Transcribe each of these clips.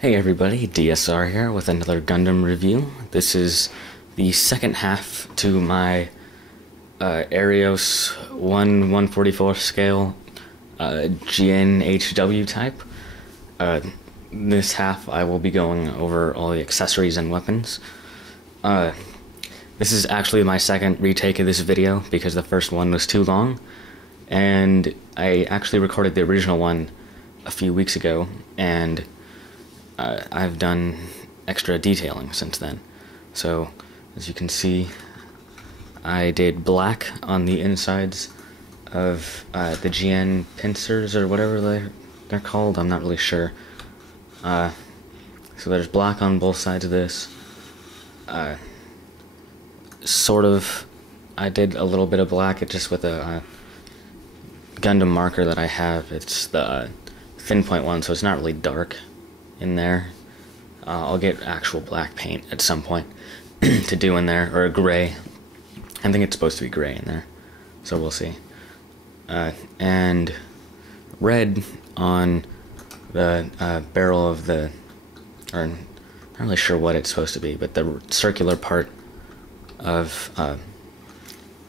Hey everybody, DSR here with another Gundam review. This is the second half to my Arios 1/144 scale GNHW type. This half I will be going over all the accessories and weapons. This is actually my second retake of this video because the first one was too long, and I actually recorded the original one a few weeks ago, and I've done extra detailing since then. So, as you can see, I did black on the insides of the GN pincers, or whatever they're called. I'm not really sure. So there's black on both sides of this. I did a little bit of black, it just with a Gundam marker that I have. It's the thin point one, so it's not really dark in there. I'll get actual black paint at some point to do in there, or a gray. I think it's supposed to be gray in there, so we'll see. And red on the barrel of the, or I'm not really sure what it's supposed to be, but the circular part of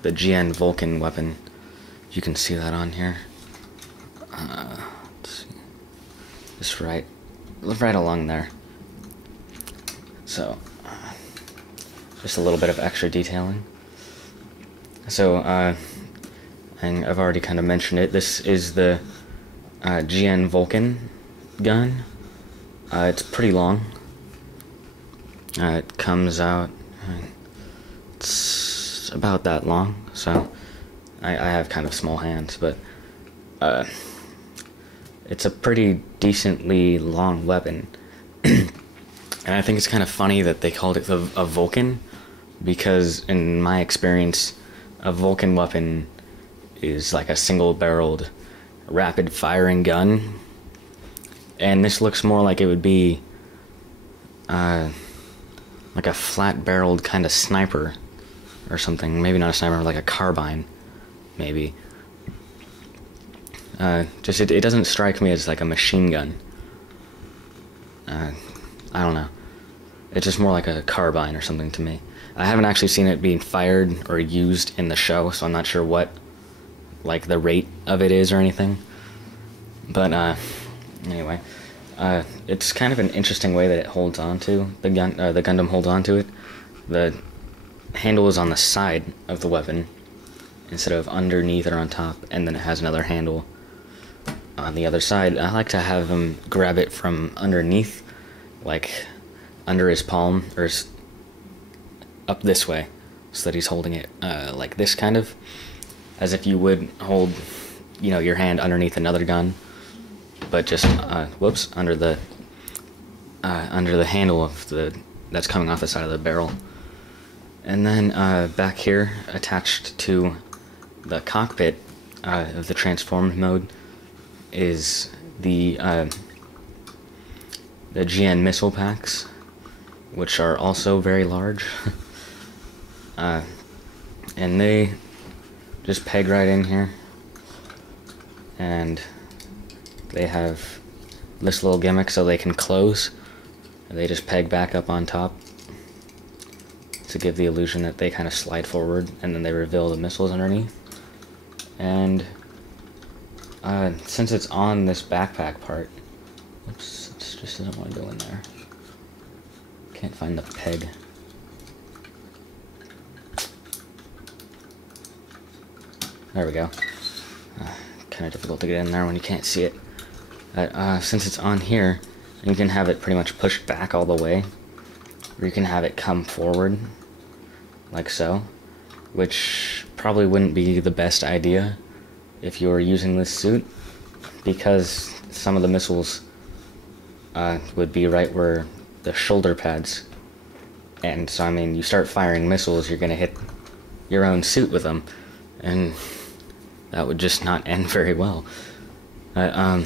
the GN Vulcan weapon. You can see that on here. Let's see. Just right along there. So, just a little bit of extra detailing. So, and I've already kind of mentioned it. This is the GN Vulcan gun. It's pretty long. It comes out. It's about that long. So, I have kind of small hands, but it's a pretty decently long weapon. And I think it's kind of funny that they called it a Vulcan, because in my experience, a Vulcan weapon is like a single-barreled, rapid-firing gun, and this looks more like it would be like a flat-barreled kind of sniper or something. Maybe not a sniper, like a carbine, maybe. It doesn't strike me as like a machine gun. I don't know. It's just more like a carbine or something to me. I haven't actually seen it being fired or used in the show, so I'm not sure what, like, the rate of it is or anything. But, anyway. It's kind of an interesting way that it holds on to, the Gundam holds on to it. The handle is on the side of the weapon, instead of underneath or on top, and then it has another handle on the other side. I like to have him grab it from underneath, like under his palm, or up this way, so that he's holding it like this, kind of, as if you would hold, you know, your hand underneath another gun, but just under the handle of that's coming off the side of the barrel. And then back here, attached to the cockpit of the transformed mode, is the GN missile packs, which are also very large. And they just peg right in here, and they have this little gimmick so they can close, and they just peg back up on top to give the illusion that they kind of slide forward, and then they reveal the missiles underneath. And since it's on this backpack part, oops, it just doesn't want to go in there. Can't find the peg. There we go. Kind of difficult to get in there when you can't see it. Since it's on here, you can have it pretty much pushed back all the way, or you can have it come forward, like so, which probably wouldn't be the best idea if you were using this suit, because some of the missiles would be right where the shoulder pads, and so, I mean, you start firing missiles, you're gonna hit your own suit with them, and that would just not end very well. I'll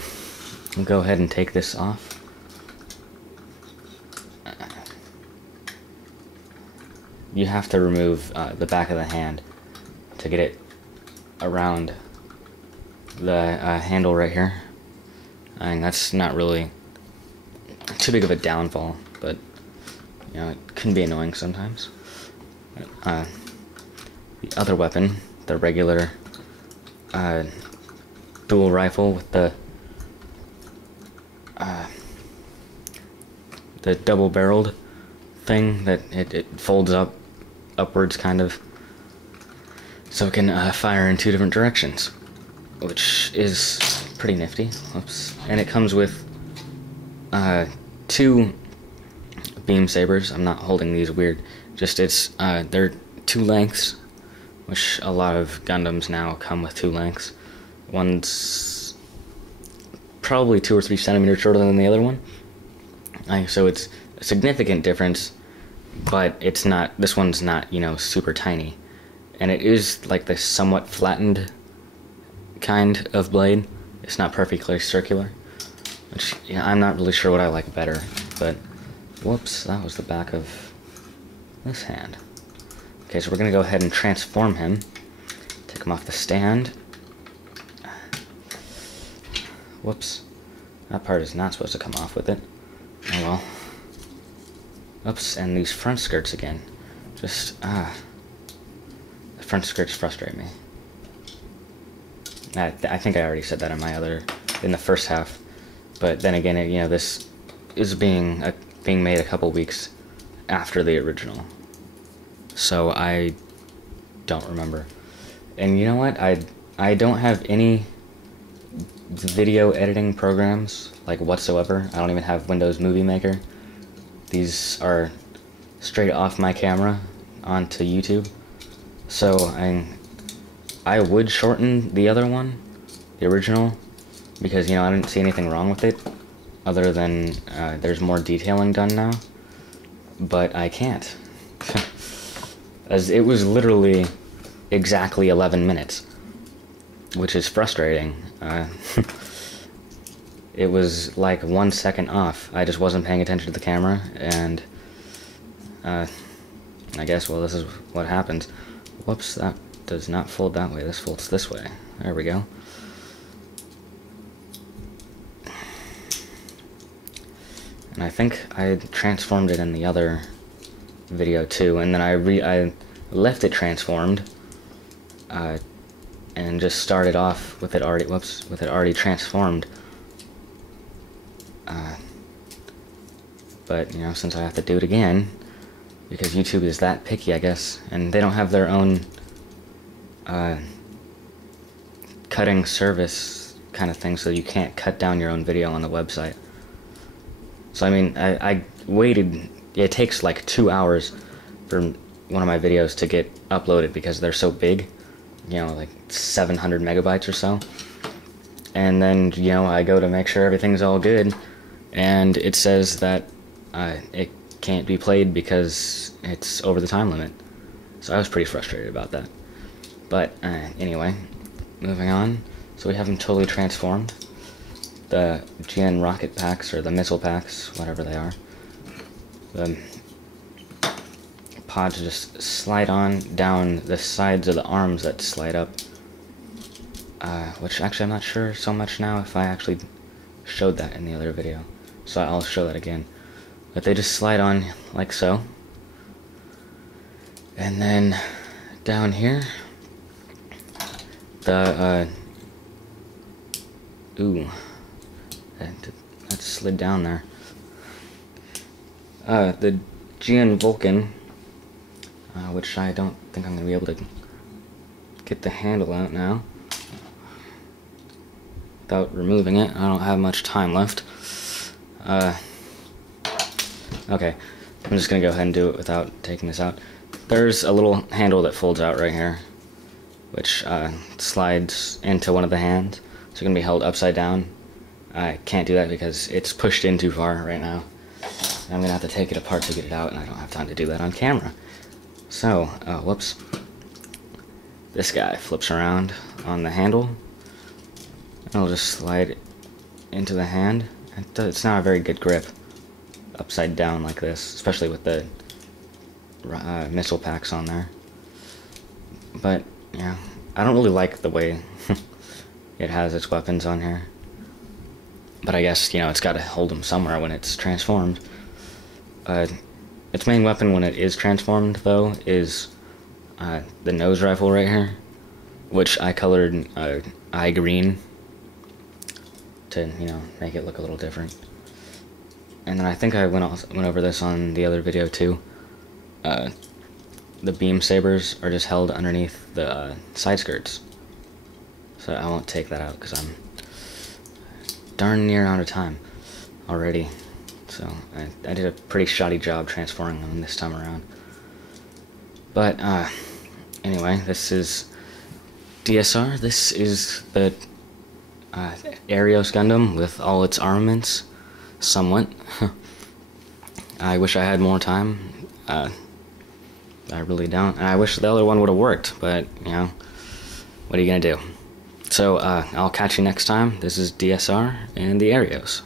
go ahead and take this off. You have to remove the back of the hand to get it around the handle right here. I mean, that's not really too big of a downfall, but you know, it can be annoying sometimes. The other weapon, the regular dual rifle with the double-barreled thing that it folds upwards kind of, so it can fire in 2 different directions, which is pretty nifty. Oops. And it comes with 2 beam sabers. I'm not holding these weird. Just they're 2 lengths, which a lot of Gundams now come with 2 lengths. One's probably 2 or 3 centimeters shorter than the other one. So it's a significant difference, but it's not. This one's not, you know, super tiny, and it is like the somewhat flattened kind of blade. It's not perfectly circular, which, yeah, I'm not really sure what I like better. But whoops, that was the back of this hand. Okay, so we're gonna go ahead and transform him. Take him off the stand. Whoops, that part is not supposed to come off with it. Oh well. Oops, and these front skirts again. Just, the front skirts frustrate me. I think I already said that in the first half. But then again, you know, this is being made a couple weeks after the original. So I don't remember. And you know what? I don't have any video editing programs, like, whatsoever. I don't even have Windows Movie Maker. These are straight off my camera onto YouTube. So I would shorten the other one, the original, because, you know, I didn't see anything wrong with it, other than there's more detailing done now. But I can't. As it was literally exactly 11 minutes, which is frustrating. It was like 1 second off. I just wasn't paying attention to the camera, and I guess, well, this is what happens. Whoops, that does not fold that way. This folds this way. There we go. And I think I transformed it in the other video too, and then I left it transformed, and just started off with it already transformed. But, you know, since I have to do it again, because YouTube is that picky, I guess, and they don't have their own cutting service kind of thing, so you can't cut down your own video on the website. So, I mean, I waited. It takes like 2 hours for one of my videos to get uploaded because they're so big, you know, like 700 megabytes or so. And then, you know, I go to make sure everything's all good, and it says that it can't be played because it's over the time limit. So I was pretty frustrated about that. But anyway, moving on. So we have them totally transformed. The GN rocket packs, or the missile packs, whatever they are. The pods just slide on down the sides of the arms that slide up. Which actually I'm not sure so much now if I actually showed that in the other video. So I'll show that again. But they just slide on like so. And then down here, the, ooh, that slid down there. The GN Vulcan, which I don't think I'm going to be able to get the handle out now without removing it. I don't have much time left. Okay, I'm just going to go ahead and do it without taking this out. There's a little handle that folds out right here, which slides into one of the hands. So it's going to be held upside down. I can't do that because it's pushed in too far right now. I'm going to have to take it apart to get it out, and I don't have time to do that on camera. So, whoops. This guy flips around on the handle. It'll just slide into the hand. It's not a very good grip upside down like this, especially with the missile packs on there. But, yeah, I don't really like the way it has its weapons on here. But I guess, it's got to hold him somewhere when it's transformed. Its main weapon when it is transformed, though, is the nose rifle right here, which I colored eye green to, make it look a little different. And then I think I went over this on the other video, too. The beam sabers are just held underneath the side skirts. So I won't take that out because I'm darn near out of time already. So I did a pretty shoddy job transforming them this time around. But anyway, this is DSR. This is the Arios Gundam with all its armaments, somewhat. I wish I had more time. I really don't. And I wish the other one would have worked, but, what are you gonna do? So, I'll catch you next time. This is DSR and the Arios.